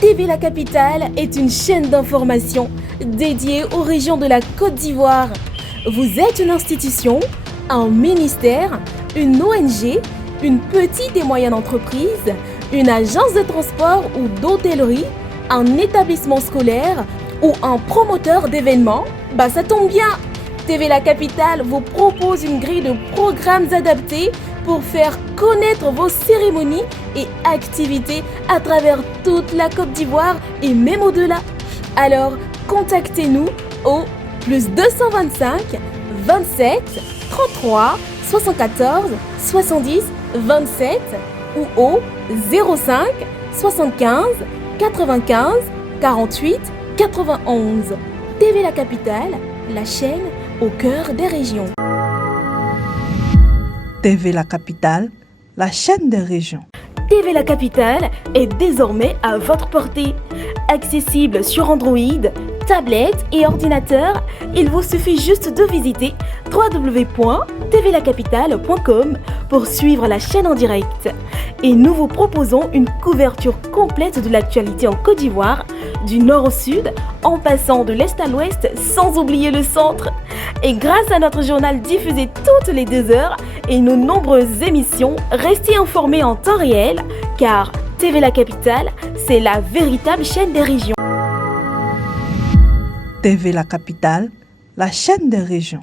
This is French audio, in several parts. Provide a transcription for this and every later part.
TV La Capitale est une chaîne d'information dédiée aux régions de la Côte d'Ivoire. Vous êtes une institution, un ministère, une ONG, une petite et moyenne entreprise, une agence de transport ou d'hôtellerie, un établissement scolaire ou un promoteur d'événements? Ça tombe bien! TV La Capitale vous propose une grille de programmes adaptés pour faire connaître vos cérémonies et activités à travers toute la Côte d'Ivoire et même au-delà. Alors, contactez-nous au plus 225 27 33 74 70 27 ou au 05 75 95 48 91. TV La Capitale, la chaîne au cœur des régions. TV La Capitale, la chaîne des régions. TV La Capitale est désormais à votre portée. Accessible sur Android, tablette et ordinateur, il vous suffit juste de visiter www.tvlacapitale.com pour suivre la chaîne en direct. Et nous vous proposons une couverture complète de l'actualité en Côte d'Ivoire, du nord au sud, en passant de l'est à l'ouest, sans oublier le centre. Et grâce à notre journal diffusé toutes les 2 heures et nos nombreuses émissions, restez informés en temps réel, car TV La Capitale, c'est la véritable chaîne des régions. TV La Capitale, la chaîne des régions.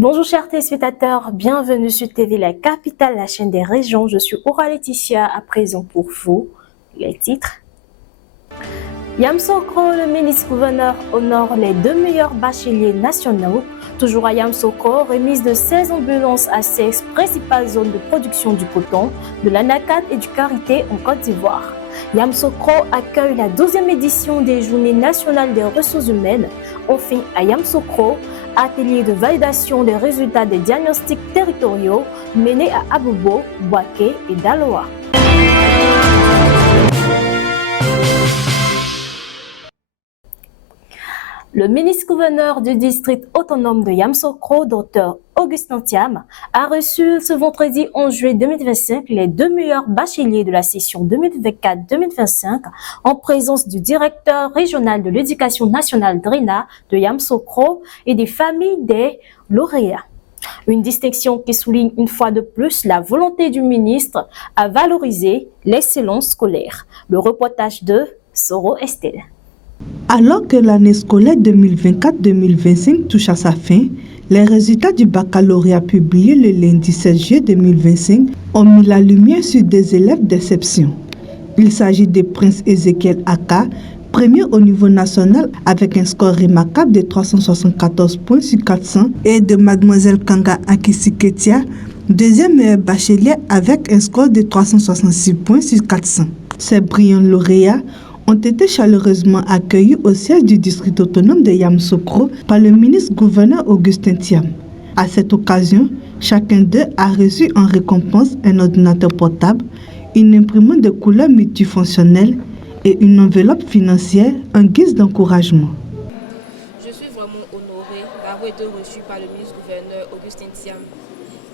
Bonjour chers téléspectateurs, bienvenue sur TV La Capitale, la chaîne des régions. Je suis Aura Laetitia, à présent pour vous, les titres. Yamoussoukro, le ministre-gouverneur, honore les 2 meilleurs bacheliers nationaux. Toujours à Yamoussoukro, remise de 16 ambulances à 16 principales zones de production du coton, de l'anacat et du karité en Côte d'Ivoire. Yamoussoukro accueille la 12e édition des Journées nationales des ressources humaines. Enfin, à Yamoussoukro, atelier de validation des résultats des diagnostics territoriaux menés à Abobo, Bouaké et Daloa. Le ministre-gouverneur du district autonome de Yamoussoukro, Dr Augustin Thiam, a reçu ce vendredi 11 juillet 2025 les 2 meilleurs bacheliers de la session 2024-2025 en présence du directeur régional de l'éducation nationale DRENA de Yamoussoukro et des familles des lauréats. Une distinction qui souligne une fois de plus la volonté du ministre à valoriser l'excellence scolaire. Le reportage de Soro Estelle. Alors que l'année scolaire 2024-2025 touche à sa fin, les résultats du baccalauréat publiés le lundi 16 juillet 2025 ont mis la lumière sur des élèves d'exception. Il s'agit de Prince Ezekiel Aka, premier au niveau national avec un score remarquable de 374 points sur 400, et de Mademoiselle Kanga Akisiketia, deuxième meilleur bachelier avec un score de 366 points sur 400. Ces brillants lauréats ont été chaleureusement accueillis au siège du district autonome de Yamoussoukro par le ministre-gouverneur Augustin Thiam. À cette occasion, chacun d'eux a reçu en récompense un ordinateur portable, une imprimante de couleurs multifonctionnelle et une enveloppe financière en guise d'encouragement. Je suis vraiment honorée d'avoir été reçue par le ministre-gouverneur Augustin Thiam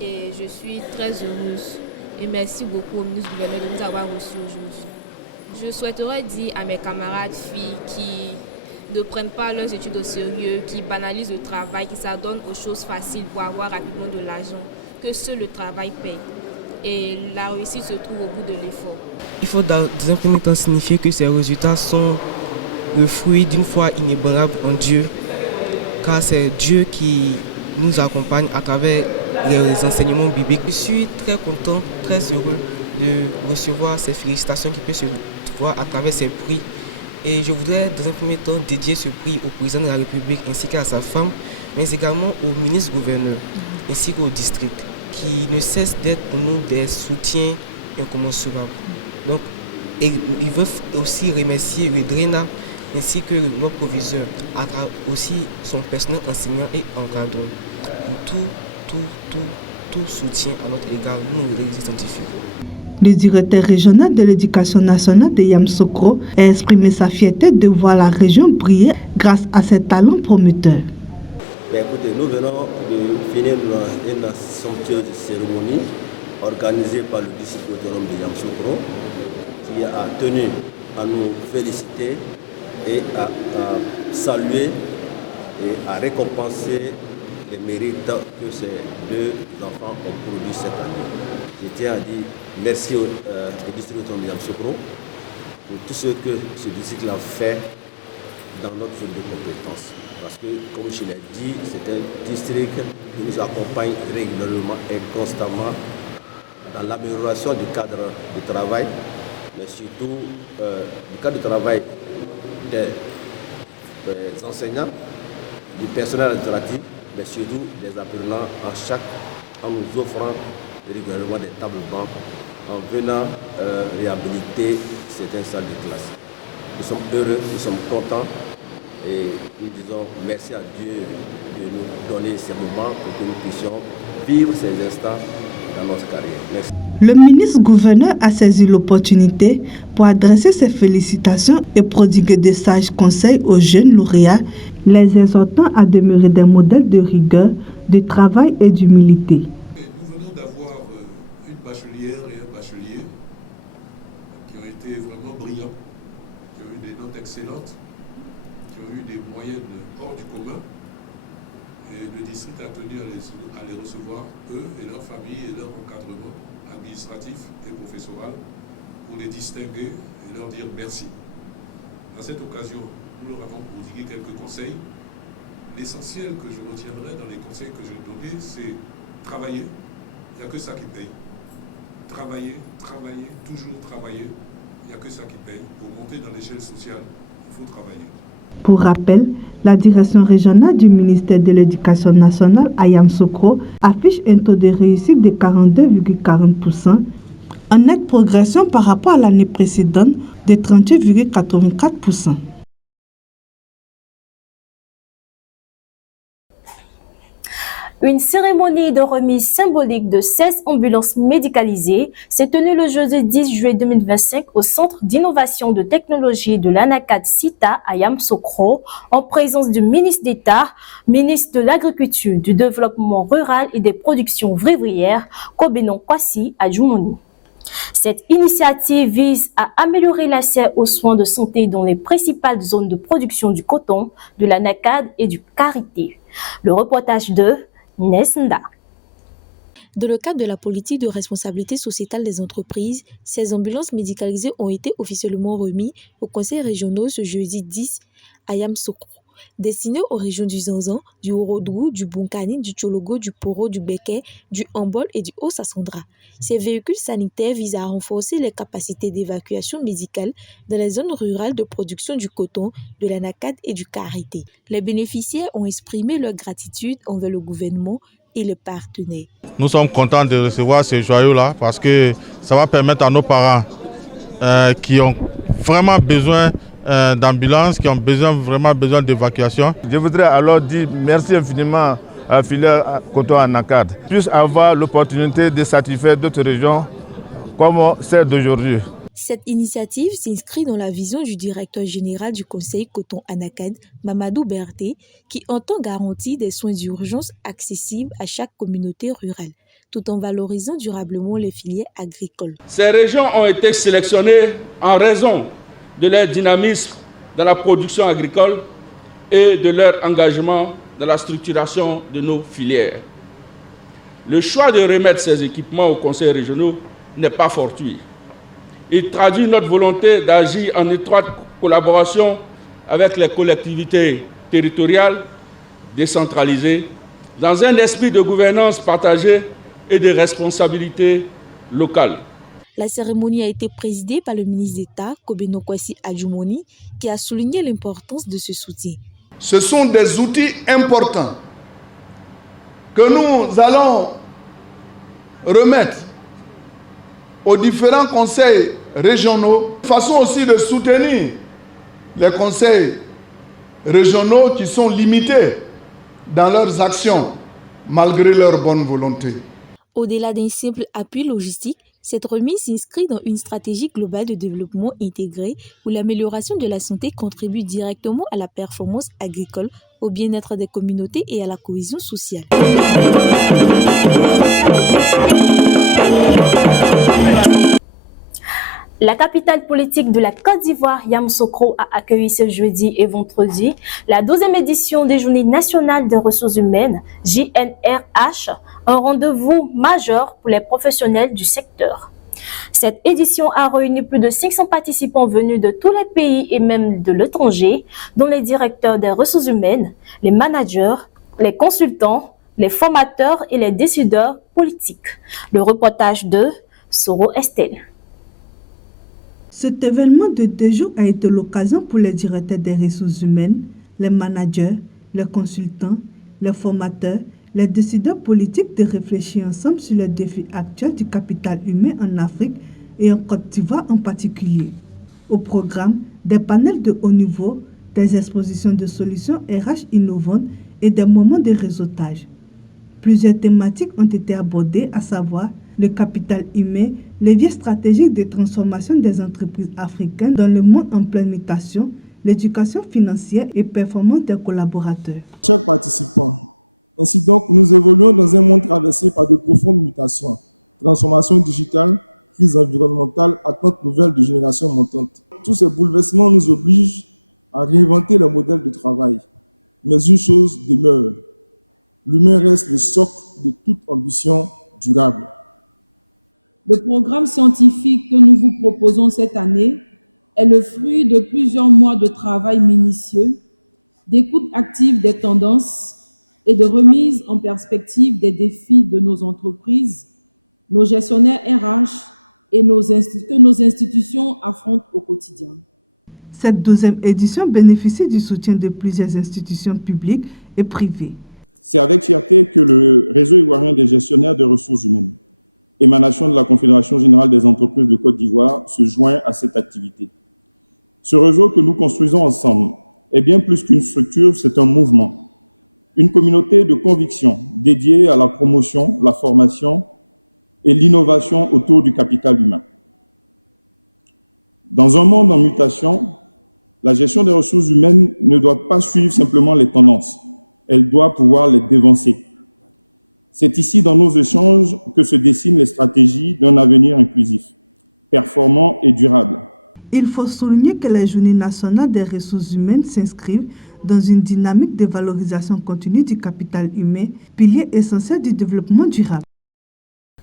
et je suis très heureuse et merci beaucoup au ministre-gouverneur de nous avoir reçus aujourd'hui. Je souhaiterais dire à mes camarades filles qui ne prennent pas leurs études au sérieux, qui banalisent le travail, qui s'adonnent aux choses faciles pour avoir rapidement de l'argent, que seul le travail paye. Et la réussite se trouve au bout de l'effort. Il faut dans un premier temps signifier que ces résultats sont le fruit d'une foi inébranlable en Dieu, car c'est Dieu qui nous accompagne à travers les enseignements bibliques. Je suis très content, très heureux de recevoir ces félicitations qui peuvent se voir à travers ces prix. Et je voudrais dans un premier temps dédier ce prix au président de la République ainsi qu'à sa femme, mais également au ministre-gouverneur ainsi qu'au district, qui ne cessent d'être pour nous des soutiens incommensurables. Donc, et ils veulent aussi remercier le DRENA ainsi que notre proviseur, aussi son personnel enseignant et encadrant pour tout soutien à notre égard, nous les scientifiques. Le directeur régional de l'éducation nationale de Yamoussoukro a exprimé sa fierté de voir la région briller grâce à ses talents promoteurs. Écoutez, nous venons de finir une somptueuse cérémonie organisée par le district autonome de Yamoussoukro qui a tenu à nous féliciter et à saluer et à récompenser les mérites que ces deux enfants ont produits cette année. Je tiens à dire merci au district autonome de Yamoussoukro pour tout ce que ce district a fait dans notre zone de compétences. Parce que, comme je l'ai dit, c'est un district qui nous accompagne régulièrement et constamment dans l'amélioration du cadre de travail, mais surtout du cadre de travail des enseignants, du personnel administratif, mais surtout des apprenants en nous offrant régulièrement des tables bancs, en venant réhabiliter certaines salles de classe. Nous sommes heureux, nous sommes contents et nous disons merci à Dieu de nous donner ces moments pour que nous puissions vivre ces instants dans notre carrière. Merci. Le ministre-gouverneur a saisi l'opportunité pour adresser ses félicitations et prodiguer de sages conseils aux jeunes lauréats, les exhortant à demeurer des modèles de rigueur, de travail et d'humilité. Nous venons d'avoir une bachelière et un bachelier qui ont été vraiment brillants, qui ont eu des notes excellentes, qui ont eu des moyennes hors du commun. Et le district a tenu à les recevoir, eux et leurs familles et leur encadrement administratif et professoral, pour les distinguer et leur dire merci. À cette occasion, nous leur avons prodigué quelques conseils. L'essentiel que je retiendrai dans les conseils que je vais donner, c'est travailler. Il n'y a que ça qui paye. Travailler, travailler, toujours travailler. Il n'y a que ça qui paye. Pour monter dans l'échelle sociale, il faut travailler. Pour rappel, la direction régionale du ministère de l'Éducation nationale à Yamoussoukro affiche un taux de réussite de 42,40%, en nette progression par rapport à l'année précédente de 38,84%. Une cérémonie de remise symbolique de 16 ambulances médicalisées s'est tenue le jeudi 10 juillet 2025 au Centre d'innovation de technologie de l'ANACAD CITA à Yamoussoukro, en présence du ministre d'État, ministre de l'Agriculture, du Développement rural et des productions vivrières, Kobenon Kwasi Adjoumoni. Cette initiative vise à améliorer l'accès aux soins de santé dans les principales zones de production du coton, de l'ANACAD et du karité. Le reportage de Nesnda. Dans le cadre de la politique de responsabilité sociétale des entreprises, ces ambulances médicalisées ont été officiellement remises aux conseils régionaux ce jeudi 10 à Yamoussoukro. Destinées aux régions du Zanzan, du Haut-Rodougou, du Bunkani, du Tchologo, du Poro, du Beke, du Ambol et du Haut-Sassandra. Ces véhicules sanitaires visent à renforcer les capacités d'évacuation médicale dans les zones rurales de production du coton, de l'ANACAD et du karité. Les bénéficiaires ont exprimé leur gratitude envers le gouvernement et les partenaires. Nous sommes contents de recevoir ces joyaux-là parce que ça va permettre à nos parents qui ont vraiment besoin d'ambulances, qui ont vraiment besoin d'évacuation. Je voudrais alors dire merci infiniment à la filière coton ANACAD, puisse avoir l'opportunité de satisfaire d'autres régions comme celle d'aujourd'hui. Cette initiative s'inscrit dans la vision du directeur général du Conseil Coton ANACAD, Mamadou Berté, qui entend garantir des soins d'urgence accessibles à chaque communauté rurale, tout en valorisant durablement les filières agricoles. Ces régions ont été sélectionnées en raison de leur dynamisme dans la production agricole et de leur engagement dans la structuration de nos filières. Le choix de remettre ces équipements aux conseils régionaux n'est pas fortuit. Il traduit notre volonté d'agir en étroite collaboration avec les collectivités territoriales décentralisées dans un esprit de gouvernance partagée et de responsabilité locale. La cérémonie a été présidée par le ministre d'État, Kobenon Kwasi Adjoumoni, qui a souligné l'importance de ce soutien. Ce sont des outils importants que nous allons remettre aux différents conseils régionaux, façon aussi de soutenir les conseils régionaux qui sont limités dans leurs actions, malgré leur bonne volonté. Au-delà d'un simple appui logistique, Cette remise s'inscrit dans une stratégie globale de développement intégré où l'amélioration de la santé contribue directement à la performance agricole, au bien-être des communautés et à la cohésion sociale. La capitale politique de la Côte d'Ivoire, Yamoussoukro, a accueilli ce jeudi et vendredi la 12e édition des Journées nationales des ressources humaines, JNRH, un rendez-vous majeur pour les professionnels du secteur. Cette édition a réuni plus de 500 participants venus de tous les pays et même de l'étranger, dont les directeurs des ressources humaines, les managers, les consultants, les formateurs et les décideurs politiques. Le reportage de Soro Estelle. Cet événement de 2 jours a été l'occasion pour les directeurs des ressources humaines, les managers, les consultants, les formateurs, les décideurs politiques de réfléchir ensemble sur les défis actuels du capital humain en Afrique et en Côte d'Ivoire en particulier. Au programme, des panels de haut niveau, des expositions de solutions RH innovantes et des moments de réseautage. Plusieurs thématiques ont été abordées, à savoir le capital humain, levier stratégique de transformation des entreprises africaines dans le monde en pleine mutation, l'éducation financière et performance des collaborateurs. Cette 12e édition bénéficie du soutien de plusieurs institutions publiques et privées. Il faut souligner que les Journées nationales des ressources humaines s'inscrivent dans une dynamique de valorisation continue du capital humain, pilier essentiel du développement durable.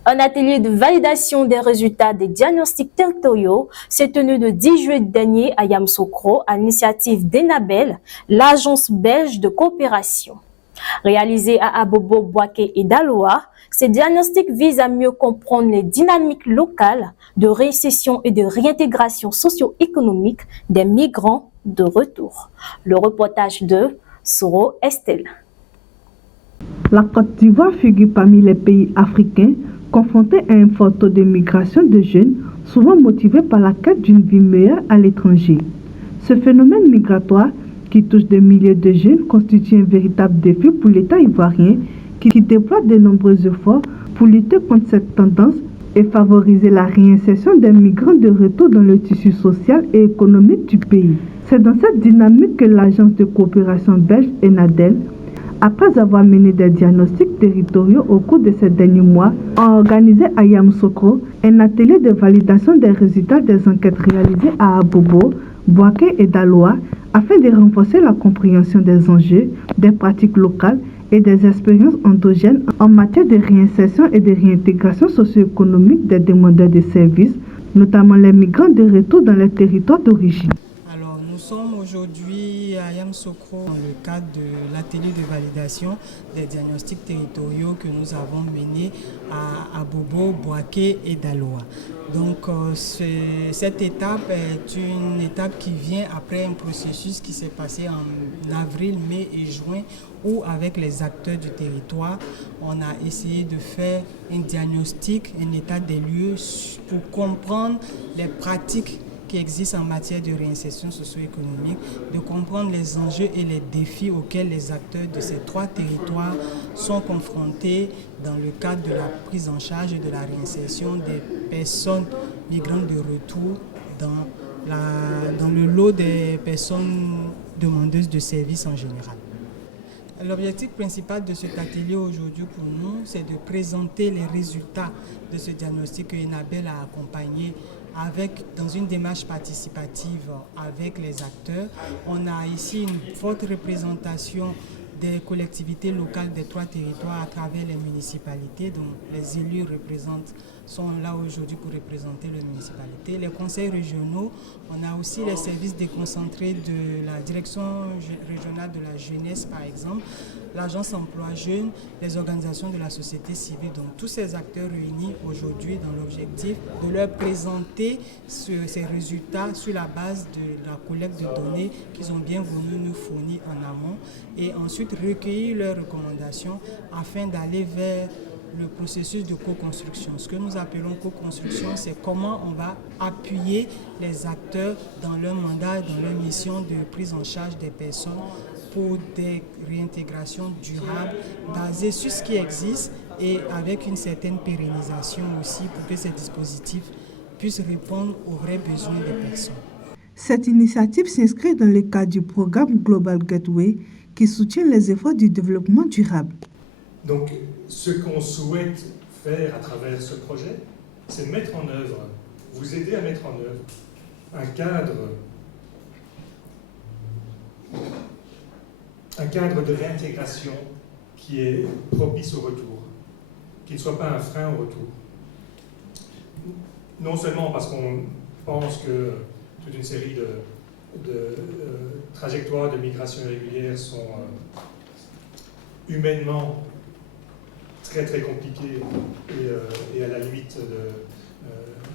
Un atelier de validation des résultats des diagnostics territoriaux s'est tenu le 10 juillet dernier à Yamoussoukro à l'initiative d'Enabel, l'agence belge de coopération. Réalisé à Abobo, Boaké et Daloa, ces diagnostics visent à mieux comprendre les dynamiques locales de réinsertion et de réintégration socio-économique des migrants de retour. Le reportage de Soro Estelle. La Côte d'Ivoire figure parmi les pays africains confrontés à un fort taux de migration de jeunes, souvent motivés par la quête d'une vie meilleure à l'étranger. Ce phénomène migratoire qui touche des milliers de jeunes constitue un véritable défi pour l'État ivoirien qui déploie de nombreux efforts pour lutter contre cette tendance et favoriser la réinsertion des migrants de retour dans le tissu social et économique du pays. C'est dans cette dynamique que l'agence de coopération belge Enadel, après avoir mené des diagnostics territoriaux au cours de ces derniers mois, a organisé à Yamoussoukro un atelier de validation des résultats des enquêtes réalisées à Abobo, Boaké et Daloa afin de renforcer la compréhension des enjeux, des pratiques locales et des expériences endogènes en matière de réinsertion et de réintégration socio-économique des demandeurs de services, notamment les migrants de retour dans les territoires d'origine. Alors, nous sommes aujourd'hui à Yamoussoukro dans le cadre de l'atelier de validation des diagnostics territoriaux que nous avons mené à Abobo, Boaké et Daloa. Donc, cette étape est une étape qui vient après un processus qui s'est passé en avril, mai et juin, où avec les acteurs du territoire, on a essayé de faire un diagnostic, un état des lieux pour comprendre les pratiques qui existent en matière de réinsertion socio-économique, de comprendre les enjeux et les défis auxquels les acteurs de ces 3 territoires sont confrontés dans le cadre de la prise en charge de la réinsertion des personnes migrantes de retour dans le lot des personnes demandeuses de services en général. L'objectif principal de cet atelier aujourd'hui pour nous, c'est de présenter les résultats de ce diagnostic que Enabel a accompagné dans une démarche participative avec les acteurs. On a ici une forte représentation des collectivités locales des 3 territoires à travers les municipalités, dont les élus sont là aujourd'hui pour représenter les municipalités. Les conseils régionaux, on a aussi les services déconcentrés de la direction régionale de la jeunesse par exemple, l'agence emploi jeunes, les organisations de la société civile, donc tous ces acteurs réunis aujourd'hui dans l'objectif de leur présenter ces résultats sur la base de la collecte de données qu'ils ont bien voulu nous fournir en amont et ensuite recueillir leurs recommandations afin d'aller vers le processus de co-construction. Ce que nous appelons co-construction, c'est comment on va appuyer les acteurs dans leur mandat, dans leur mission de prise en charge des personnes pour des réintégrations durables, basées sur ce qui existe et avec une certaine pérennisation aussi pour que ces dispositifs puissent répondre aux vrais besoins des personnes. Cette initiative s'inscrit dans le cadre du programme Global Gateway qui soutient les efforts du développement durable. Donc, ce qu'on souhaite faire à travers ce projet, c'est mettre en œuvre, vous aider à mettre en œuvre un cadre de réintégration qui est propice au retour, qui ne soit pas un frein au retour. Non seulement parce qu'on pense que toute une série de trajectoires de migration irrégulière sont humainement très très compliquées et à la limite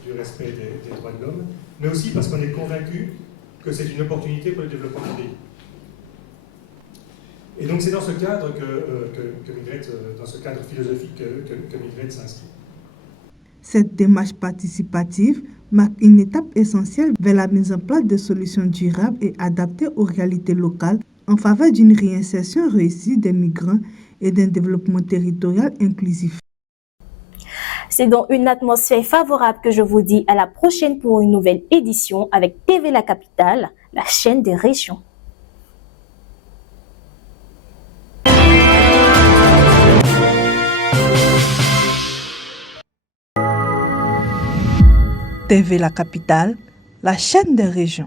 du respect des droits de l'homme, mais aussi parce qu'on est convaincu que c'est une opportunité pour le développement du pays. Et donc c'est dans ce cadre que Migrate, dans ce cadre philosophique que Migrate s'inscrit. Cette démarche participative marque une étape essentielle vers la mise en place de solutions durables et adaptées aux réalités locales en faveur d'une réinsertion réussie des migrants et d'un développement territorial inclusif. C'est dans une atmosphère favorable que je vous dis à la prochaine pour une nouvelle édition avec TV La Capitale, la chaîne des régions. TV La Capitale, la chaîne des régions.